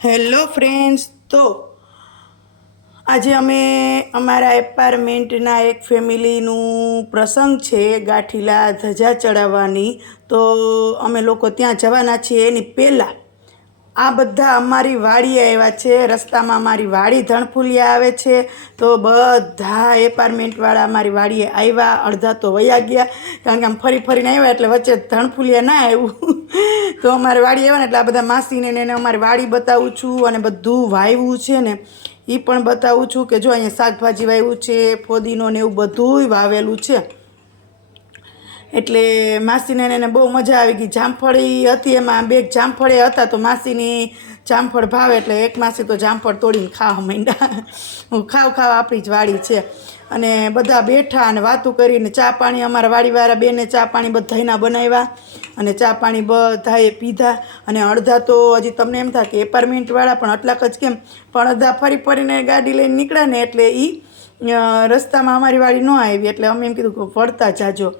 Hello friends, તો આજે અમે અમારા એપાર્ટમેન્ટના એક ફેમિલીનું પ્રસંગ છે ગાંઠીલા ધજા ચડાવવાની. તો અમે લોકો ત્યાં જવાના છીએ. એની પહેલાં આ બધા અમારી વાડીએ આવ્યા છે. રસ્તામાં અમારી વાડી ધણફૂલિયા આવે છે. તો બધા એપાર્ટમેન્ટવાળા અમારી વાડીએ આવ્યા. અડધા તો વયા ગયા, કારણ કે આમ ફરી ફરીને આવ્યા એટલે વચ્ચે ધણફૂલિયા ના આવ્યું. તો અમારી વાડી આવ્યા ને એટલે આ બધા માસીને એને અમારી વાડી બતાવું છું, અને બધું વાવ્યું છે ને એ પણ બતાવું છું કે જો અહીંયા શાકભાજી વાવ્યું છે, ફોદીનો ને એવું બધુંય વાવેલું છે. એટલે માસીને એને બહુ મજા આવી ગઈ. જામફળી હતી, એમાં બે જામફળે હતા. તો માસીની જામફળ ભાવે એટલે એક માસી તો જામફળ તોડીને ખાવા માંડ્યા. હું ખાવ આપણી જ વાડી છે. અને બધા બેઠા અને વાતું કરીને ચા પાણી અમારા વાડીવાળા બેને ચા પાણી બધાયના બનાવ્યા, અને ચા પાણી બધાએ પીધા. અને અડધા તો હજી તમને એમ થાય કે એપાર્ટમેન્ટવાળા પણ આટલાક જ કેમ, પણ અડધા ફરી ફરીને ગાડી લઈને નીકળ્યા ને એટલે એ રસ્તામાં અમારી વાડી ન આવી. એટલે અમે એમ કીધું કે વળતા જાજો.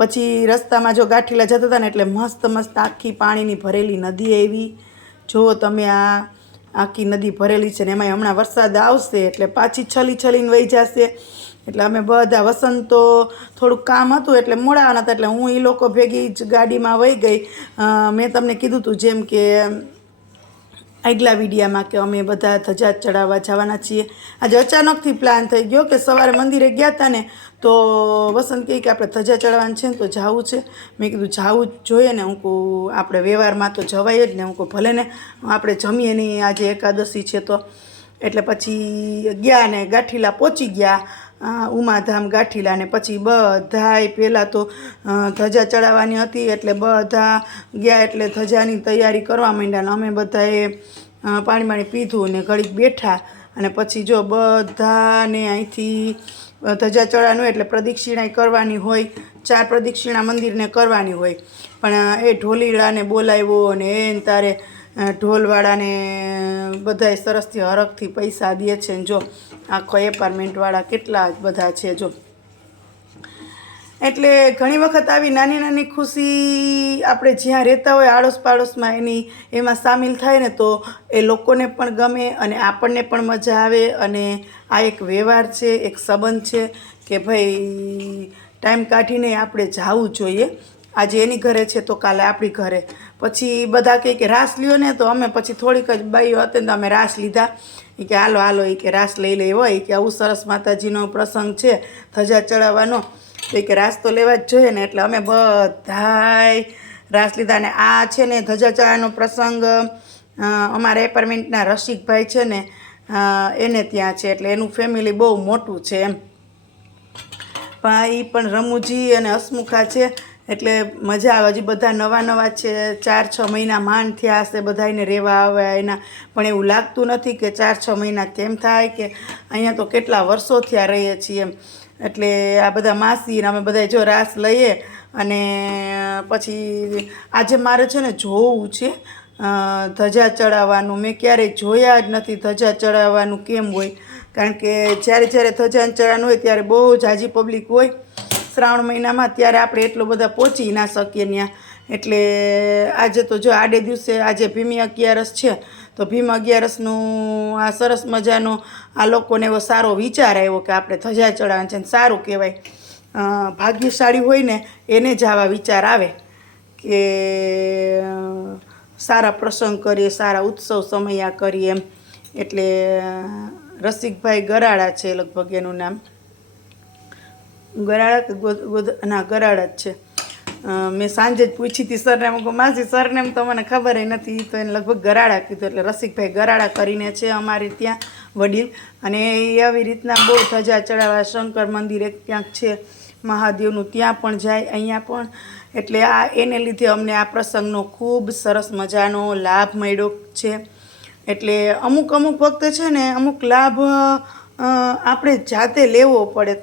પછી રસ્તામાં જો ગાંઠીલા જતા હતા ને એટલે મસ્ત મસ્ત આખી પાણીની ભરેલી નદી આવી. જુઓ તમે, આ આખી નદી ભરેલી છે ને એમાંય હમણાં વરસાદ આવશે એટલે પાછી છલીને વહી જશે. એટલે અમે બધા વસંતો થોડુંક કામ હતું એટલે મોડાવાના હતા, એટલે હું એ લોકો ભેગી જ ગાડીમાં વહી ગઈ. મેં તમને કીધું હતું જેમ કે આગલા વિડીયામાં કે અમે બધા ધજા ચડાવવા જવાના છીએ. આજે અચાનકથી પ્લાન થઈ ગયો કે સવારે મંદિરે ગયા હતા ને તો વસંત કહે કે આપણે ધજા ચડાવવાનું છે ને તો જવું છે. મેં કીધું જવું જ જોઈએ ને. હું કહું આપણે વ્યવહારમાં તો જવાય જ ને. હું કહું ભલે ને આપણે જમીએ નહીં, આજે એકાદશી છે તો. એટલે પછી ગયા ને ગાંઠીલા પહોંચી ગયા, ઉમાધામ ગાંઠીલા. ને પછી બધાય પહેલાં તો ધજા ચડાવવાની હતી એટલે બધા ગયા એટલે ધજાની તૈયારી કરવા માંડ્યા. ને અમે બધાએ પાણી પીધું ને ઘડીક બેઠા. અને પછી જો બધાને અહીંથી ધજા ચડાવવાનું એટલે પ્રદક્ષિણા કરવાની હોય. 4 પ્રદક્ષિણા મંદિરને કરવાની હોય. પણ એ ઢોલીડાને બોલાવ્યો અને એને તારે ઢોલવાળાને બધાય સરસથી હરખથી પૈસા દે છે. ને જો આખો એપાર્ટમેન્ટવાળા કેટલા બધા છે જો. એટલે ઘણી વખત આવી નાની નાની ખુશી આપણે જ્યાં રહેતા હોય આડોશ પાડોશમાં એમાં સામેલ થાય ને તો એ લોકોને પણ ગમે અને આપણને પણ મજા આવે. અને આ એક વ્યવહાર છે, એક સંબંધ છે કે ભાઈ ટાઈમ કાઢીને આપણે જવું જોઈએ. આજે એની ઘરે છે તો કાલે આપણી ઘરે. પછી બધા કહે કે રાસ લ્યો ને, તો અમે પછી થોડીક જ બાઈઓ હતી ને તો અમે રાસ લીધા. એ કે હાલો એ કે રાસ લઈ લઈ હોય કે આવું સરસ માતાજીનો પ્રસંગ છે ધજા ચડાવવાનો, તો એ કે રાસ તો લેવા જ જોઈએ ને. એટલે અમે બધાય રાસ લીધા. ને આ છે ને ધજા ચડાવવાનો પ્રસંગ અમારા એપાર્ટમેન્ટના રસિકભાઈ છે ને એને ત્યાં છે. એટલે એનું ફેમિલી બહુ મોટું છે એમ. પણ એ પણ રમૂજી અને હસમુખા છે એટલે મજા આવે. હજી બધા નવા છે, 4-6 મહિના માંડ થયા હશે બધાને રહેવા આવ્યા એના. પણ એવું લાગતું નથી કે 4-6 મહિના તેમ થાય કે અહીંયા તો કેટલા વર્ષો થયા રહીએ છીએ એમ. એટલે આ બધા માસી અમે બધા જો રાસ લઈએ. અને પછી આજે મારે છે ને જોવું છે ધજા ચડાવવાનું. મેં ક્યારેય જોયા જ નથી ધજા ચડાવવાનું કેમ હોય. કારણ કે જ્યારે ધજા ચડાવવાનું હોય ત્યારે બહુ જાજી પબ્લિક હોય શ્રાવણ મહિનામાં, ત્યારે આપણે એટલો બધા પહોંચી ના શકીએ ત્યાં. એટલે આજે તો જો આડે દિવસે આજે ભીમી 11 છે તો ભીમ 11નું આ સરસ મજાનો આ લોકોને એવો સારો વિચાર આવ્યો કે આપણે ધજા ચડાવવાનું છે. સારું કહેવાય. ભાગ્યશાળી હોય ને એને જ આવા વિચાર આવે કે સારા પ્રસંગ કરીએ, સારા ઉત્સવ સમયા કરીએ એમ. એટલે રસિકભાઈ ગરાડા છે લગભગ એનું નામ. ગરાડા કે ના ગરાડા જ છે. મેં સાંજે જ પૂછી હતી સરનેમ. માસી સરનેમ તો મને ખબર નથી, તો એને લગભગ ગરાડા કીધું. એટલે રસિકભાઈ ગરાડા કરીને છે અમારે ત્યાં વડીલ. અને એ આવી રીતના બહુ ધજા ચડાવવા શંકર મંદિર એક ક્યાંક છે મહાદેવનું, ત્યાં પણ જાય, અહીંયા પણ. એટલે આ એને લીધે અમને આ પ્રસંગનો ખૂબ સરસ મજાનો લાભ મળ્યો છે. એટલે અમુક વખતે છે ને અમુક લાભ આપણે જાતે લેવો પડે,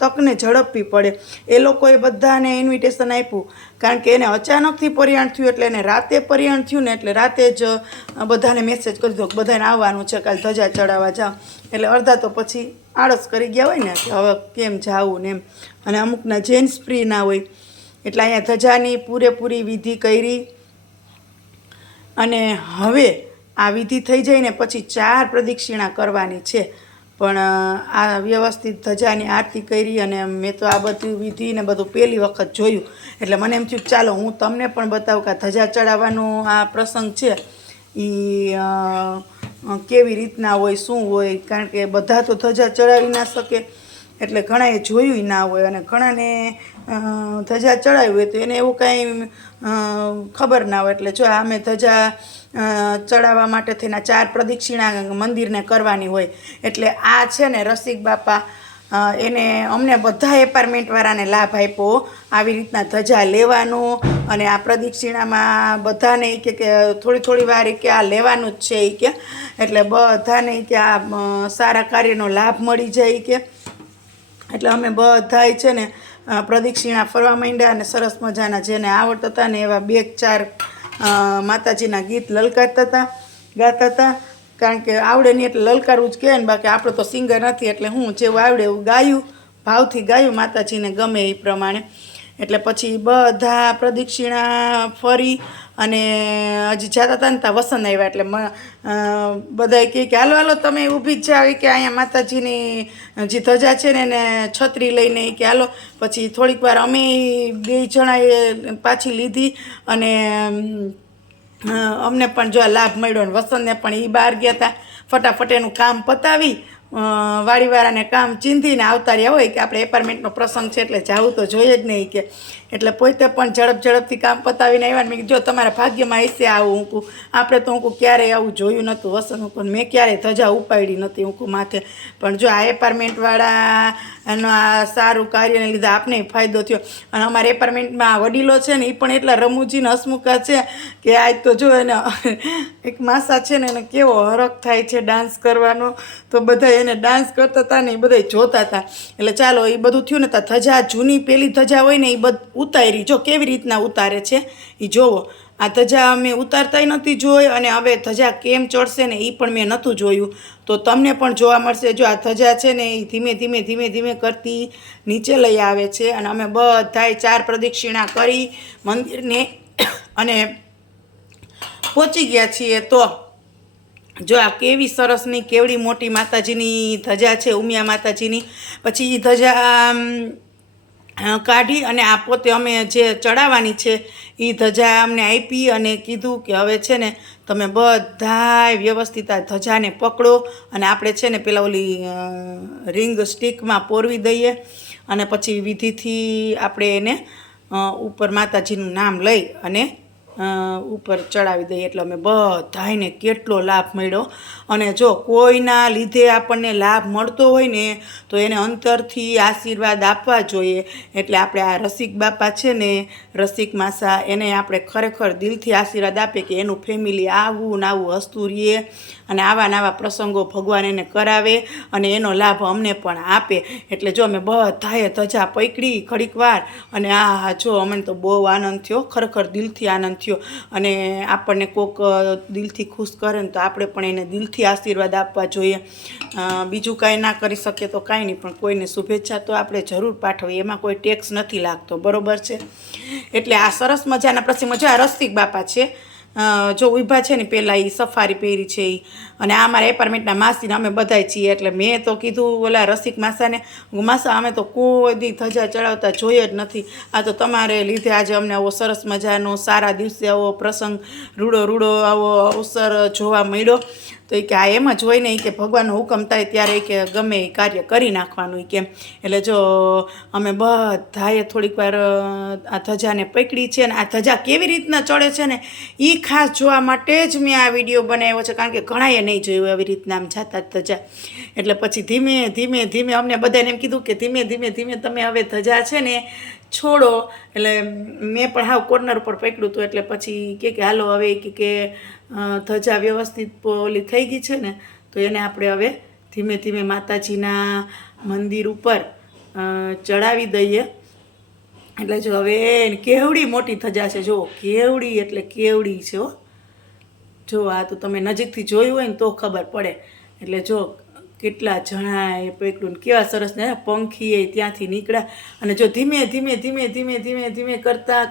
તકને ઝડપવી પડે. એ લોકોએ બધાને ઇન્વિટેશન આપ્યું કારણ કે એને અચાનકથી પરિણામ થયું. એટલે એને રાતે પરિણામ થયું ને એટલે રાતે જ બધાને મેસેજ કરી દીધો કે બધાને આવવાનું છે, કાલે ધજા ચડાવવા જાઓ. એટલે અડધા તો પછી આળસ કરી ગયા હોય ને કે હવે કેમ જાવું ને એમ. અને અમુકના જેન્ટ્સ ફ્રી ના હોય. એટલે અહીંયા ધજાની પૂરેપૂરી વિધિ કરી. અને હવે આ વિધિ થઈ જાય ને પછી 4 પ્રદક્ષિણા કરવાની છે. પણ આ વ્યવસ્થિત ધજાની આરતી કરી અને મેં તો આ બધી વિધિ ને બધું પહેલી વખત જોયું, એટલે મને એમ થયું ચાલો હું તમને પણ બતાવું કે ધજા ચડાવવાનો આ પ્રસંગ છે એ કેવી રીતના હોય, શું હોય. કારણ કે બધા તો ધજા ચડાવી ના શકે, એટલે ઘણાએ જોયું ના હોય અને ઘણાને ધજા ચડાવી હોય તો એને એવું કાંઈ ખબર ના હોય. એટલે જો અમે ધજા ચડાવવા માટે થઈને 4 પ્રદક્ષિણા મંદિરને કરવાની હોય. એટલે આ છે ને રસિક બાપા એને અમને બધા એપાર્ટમેન્ટવાળાને લાભ આપ્યો આવી રીતના ધજા લેવાનો અને આ પ્રદક્ષિણામાં બધાને કે થોડી થોડી વાર કે આ લેવાનું જ છે કે, એટલે બધાને કે આ સારા કાર્યનો લાભ મળી જાય કે. એટલે અમે બધાય છે ને પ્રદક્ષિણા ફરવા માંડ્યા અને સરસ મજાના જેને આવડતા હતા ને એવા 2-4 માતાજીના ગીત લલકારતા હતા, ગાતા હતા. કારણ કે આવડે નહીં એટલે લલકારવું જ કહેવાય ને, બાકી આપણે તો સિંગર નથી એટલે હું જેવું આવડે એવું ગાયું, ભાવથી ગાયું માતાજીને ગમે એ પ્રમાણે. એટલે પછી બધા પ્રદક્ષિણા ફરી અને હજી જતા હતા ને ત્યાં વસંત આવ્યા. એટલે બધા કહે કે હાલો હાલો તમે ઊભી જ જાઓ કે અહીંયા માતાજીની જે ધજા છે ને એને છત્રી લઈને કે હાલો. પછી થોડીક વાર અમે 2 જણાએ પાછી લીધી અને અમને પણ જો લાભ મળ્યો ને વસંતને પણ એ બહાર ગયા હતા. ફટાફટ એનું કામ પતાવી વાડીવાળાને કામ ચીંધીને આવતા રહ્યા હોય કે આપણે એપાર્ટમેન્ટનો પ્રસંગ છે એટલે જવું તો જોઈએ જ નહીં કે. એટલે પોતે પણ ઝડપથી કામ પતાવીને આવ્યા ને મેં જો તમારા ભાગ્યમાં હશે આવું. હું આપણે તો હું ક્યારેય આવું જોયું નહોતું વસંત હું મેં ક્યારેય ધજા ઉપાડી નથી હું માથે. પણ જો આ એપાર્ટમેન્ટવાળા એનો આ સારું કાર્યને લીધે આપને ફાયદો થયો. અને અમારા એપાર્ટમેન્ટમાં વડીલો છે ને એ પણ એટલા રમૂજીને હસમુખા છે કે આજ તો જો એને એક માસા છે ને એને કેવો હરખ થાય છે ડાન્સ કરવાનો, તો બધા એને ડાન્સ કરતા હતા ને એ બધા જોતા હતા. એટલે ચાલો એ બધું થયું ને ત્યાં ધજા જૂની પેલી ધજા હોય ને એ બધું ઉતારી જો કેવી રીતના ઉતારે છે એ જોવો. આ ધજા મેં ઉતારતાય નથી જોઈ અને હવે ધજા કેમ ચડશે ને એ પણ મેં નહોતું જોયું. તો તમને પણ જોવા મળશે. જો આ ધજા છે ને એ ધીમે ધીમે ધીમે ધીમે કરતી નીચે લઈ આવે છે અને અમે બધાએ 4 પ્રદક્ષિણા કરી મંદિરને અને પહોંચી ગયા છીએ. તો જો આ કેવી સરસની કેવડી મોટી માતાજીની ધજા છે ઉમિયા માતાજીની. પછી એ ધજા કાઢી અને આ પોતે અમે જે ચડાવવાની છે એ ધજા અમને આપી અને કીધું કે હવે છે ને તમે બધાય વ્યવસ્થિત આ ધજાને પકડો અને આપણે છે ને પેલા ઓલી રિંગ સ્ટીકમાં પોરવી દઈએ અને પછી વિધિથી આપણે એને ઉપર માતાજીનું નામ લઈ અને ઉપર ચડાવી દઈએ. એટલે અમે બધાને કેટલો લાભ મળ્યો. અને જો કોઈના લીધે આપણને લાભ મળતો હોય ને તો એને અંતરથી આશીર્વાદ આપવા જોઈએ. એટલે આપણે આ રસિક બાપા છે ને રસિક માસા એને આપણે ખરેખર દિલથી આશીર્વાદ આપે કે એનું ફેમિલી આવું ને આવું હસતું રહીએ અને આવા નવા પ્રસંગો ભગવાન એને કરાવે અને એનો લાભ અમને પણ આપે. એટલે જો અમે બધાએ ધજા પકડી ઘડીક વાર અને આ જો અમને તો બહુ આનંદ થયો, ખરેખર દિલથી આનંદ થયો. અને આપણને કોક દિલથી ખુશ કરે ને તો આપણે પણ એને દિલથી આશીર્વાદ આપવા જોઈએ. બીજું કાંઈ ના કરી શકીએ તો કાંઈ નહીં, પણ કોઈને શુભેચ્છા તો આપણે જરૂર પાઠવીએ, એમાં કોઈ ટેક્સ નથી લાગતો, બરાબર છે. એટલે આ સરસ મજાના પ્રસંગમાં જો આ રસિક બાપા છે જો ઊભા છે ને પહેલાં એ સફારી પહેરી છે એ. અને આ અમારા એપાર્ટમેન્ટના માસીને અમે બધાય છીએ. એટલે મેં તો કીધું ઓલા રસિક માસાને, માસા અમે તો કોઈ દી ધજા ચડાવતા જોઈએ જ નથી, આ તો તમારે લીધે આજે અમને આવો સરસ મજાનો સારા દિવસે આવો પ્રસંગ રૂડો આવો અવસર જોવા મળ્યો. તો એ કે આ એમ જ હોય ને કે ભગવાનનો હુકમ થાય ત્યારે કે ગમે એ કાર્ય કરી નાખવાનું કેમ. એટલે જો અમે બધાએ થોડીક વાર આ ધજાને પકડી છે અને આ ધજા કેવી રીતના ચડે છે ને એ ખાસ જોવા માટે જ મેં આ વિડીયો બનાવ્યો છે. કારણ કે ઘણાએ નહીં જોયું આવી રીતના આમ જાતા ધજા. એટલે પછી ધીમે ધીમે અમને બધાને એમ કીધું કે ધીમે ધીમે તમે હવે ધજા છે ને છોડો. એટલે મેં પણ હાવ કોર્નર ઉપર પકડ્યું હતું. એટલે પછી કે હાલો હવે કે ધજા વ્યવસ્થિત ઓલી થઈ ગઈ છે ને તો એને આપણે હવે ધીમે ધીમે માતાજીના મંદિર ઉપર ચડાવી દઈએ. એટલે જો હવે કેવડી મોટી ધજા છે, જો કેવડી એટલે કેવડી છે હો. જો આ તો તમે નજીકથી જોયું હોય ને તો ખબર પડે. એટલે જો કેટલા જણાએ પકડ્યું ને કેવા સરસ ને પંખીએ ત્યાંથી નીકળ્યા. અને જો ધીમે ધીમે કરતા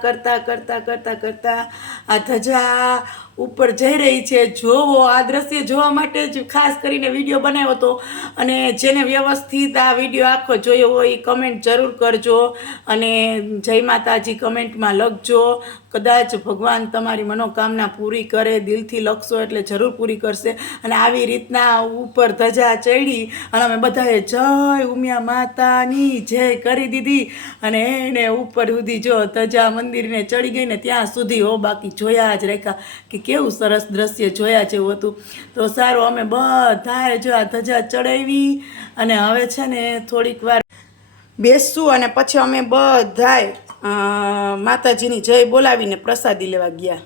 આ ધજા ઉપર જઈ રહી છે. જોવો, આ દ્રશ્ય જોવા માટે જ ખાસ કરીને વિડીયો બનાવ્યો હતો. અને જેને વ્યવસ્થિત આ વિડીયો આખો જોયો હોય એ કમેન્ટ જરૂર કરજો અને જય માતાજી કમેન્ટમાં લખજો. કદાચ ભગવાન તમારી મનોકામના પૂરી કરે, દિલથી લખશો એટલે જરૂર પૂરી કરશે. અને આવી રીતના ઉપર ધજા ચડી અને અમે બધાએ જય ઉમિયા માતાની જય કરી દીધી અને એને ઉપર સુધી જો ધજા મંદિરને ચડી ગઈ ને ત્યાં સુધી બાકી જોયા જ રાખ્યા કે કેવું સરસ દ્રશ્ય જોયા જેવું હતું. તો સારું, અમે બધાએ જો આ ધજા ચડાવી અને હવે છે ને થોડીક વાર બેસશું અને પછી અમે બધાએ માતાજીની જય બોલાવીને પ્રસાદી લેવા ગયા.